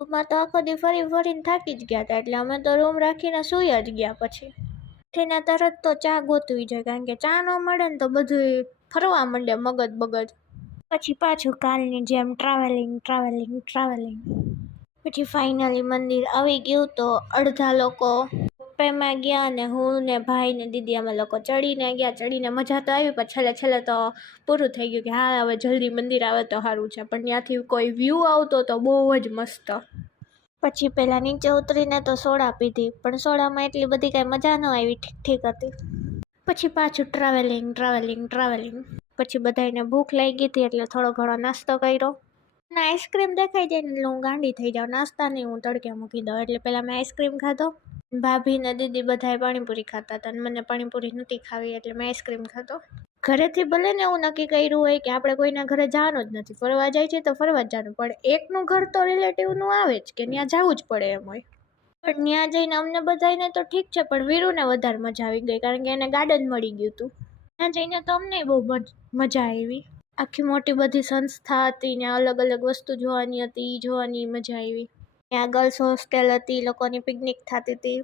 રૂમમાં તો આખો દી ફરી ફરીને થાકી જ ગયા હતા, એટલે અમે તો રૂમ રાખીને સૂઈ જ ગયા. પછી ઉઠીને તરત તો ચા ગોતવી જોઈએ, કારણ કે ચા ન મળે ને તો બધું ફરવા માંડે મગજ બગજ. પછી પાછું કાલની જેમ ટ્રાવેલિંગ ટ્રાવેલિંગ ટ્રાવેલિંગ. પછી ફાઇનલી મંદિર આવી ગયું. તો અડધા લોકો રોપવેમાં ગયા અને હું ને ભાઈ ને દીદી અમે લોકો ચડીને ગયા. ચડીને મજા તો આવી, પણ છેલ્લે છેલ્લે તો પૂરું થઈ ગયું કે હા હવે જલ્દી મંદિર આવે તો સારું છે. પણ ત્યાંથી કોઈ વ્યૂ આવતો તો બહુ જ મસ્ત. પછી પહેલાં નીચે ઉતરીને તો સોડા પીધી, પણ સોડામાં એટલી બધી કાંઈ મજા ન આવી, ઠીક ઠીક હતી. પછી પાછું ટ્રાવેલિંગ ટ્રાવેલિંગ ટ્રાવેલિંગ. પછી બધાને ભૂખ લાગી હતી એટલે થોડો ઘણો નાસ્તો કર્યો. અને આઈસ્ક્રીમ દેખાઈ જાય ને એટલે હું ગાંડી થઈ જાઉં. નાસ્તા નહીં હું તડકે મૂકી દઉં. એટલે પહેલાં મેં આઈસ્ક્રીમ ખાધો. ભાભી ને દીદી બધાએ પાણીપુરી ખાતા હતા અને મને પાણીપુરી નહોતી ખાવી, એટલે મેં આઈસ્ક્રીમ ખાધો. ઘરેથી ભલે ને એવું નક્કી કર્યું હોય કે આપણે કોઈના ઘરે જવાનું જ નથી, ફરવા જાય છે તો ફરવા જ જવાનું, પણ એકનું ઘર તો રિલેટિવનું આવે જ કે ત્યાં જવું જ પડે એમ હોય. પણ ત્યાં જઈને અમને બધાને તો ઠીક છે, પણ વીરુને વધારે મજા આવી ગઈ, કારણ કે એને ગાર્ડન મળી ગયું હતું. ત્યાં જઈને તો અમને બહુ મજા આવી. આખી મોટી બધી સંસ્થા હતી, ત્યાં અલગ અલગ વસ્તુ જોવાની હતી, જોવાની મજા આવી. ત્યાં ગર્લ્સ હોસ્ટેલ હતી, લોકોની પિકનિક થતી હતી.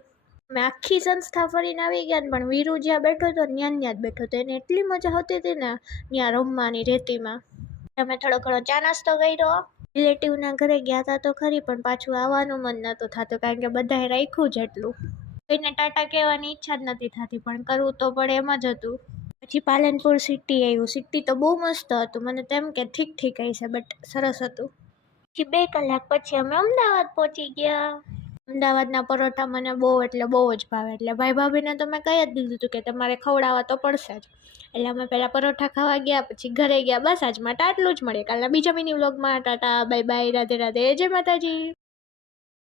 અમે આખી સંસ્થા ફરીને આવી ગયા, પણ વીરુ જ્યાં બેઠો હતો ત્યાં જ બેઠો હતો. એને એટલી મજા આવતી હતી ને ત્યાં રમવાની રેતીમાં. અમે થોડો ઘણો ચા નાસ્તો કર્યો. રિલેટિવના ઘરે ગયા હતા તો ખરી, પણ પાછું આવવાનું મન નહોતું થતું, કારણ કે બધાએ રાખ્યું જ એટલું. કોઈને ટાટા કહેવાની ઈચ્છા જ નથી થતી, પણ કરવું તો પડે એમ જ હતું. પછી પાલનપુર સિટી આવ્યું. સિટી તો બહુ મસ્ત હતું. મને તેમ કે ઠીક ઠીક આવી છે, બટ સરસ હતું. પછી 2 કલાક પછી અમે અમદાવાદ પહોંચી ગયા. અમદાવાદના પરોઠા મને બહુ એટલે બહુ જ ભાવે, એટલે ભાઈ ભાભીને તો મેં કહી જ દીધું હતું કે તમારે ખવડાવવા તો પડશે જ. એટલે અમે પહેલાં પરોઠા ખાવા ગયા, પછી ઘરે ગયા. બસ આજ માટે આટલું જ. મળીએ કાલના બીજા મિની વ્લોગમાં. ટાટા બાય બાય, રાધે રાધે, જય માતાજી.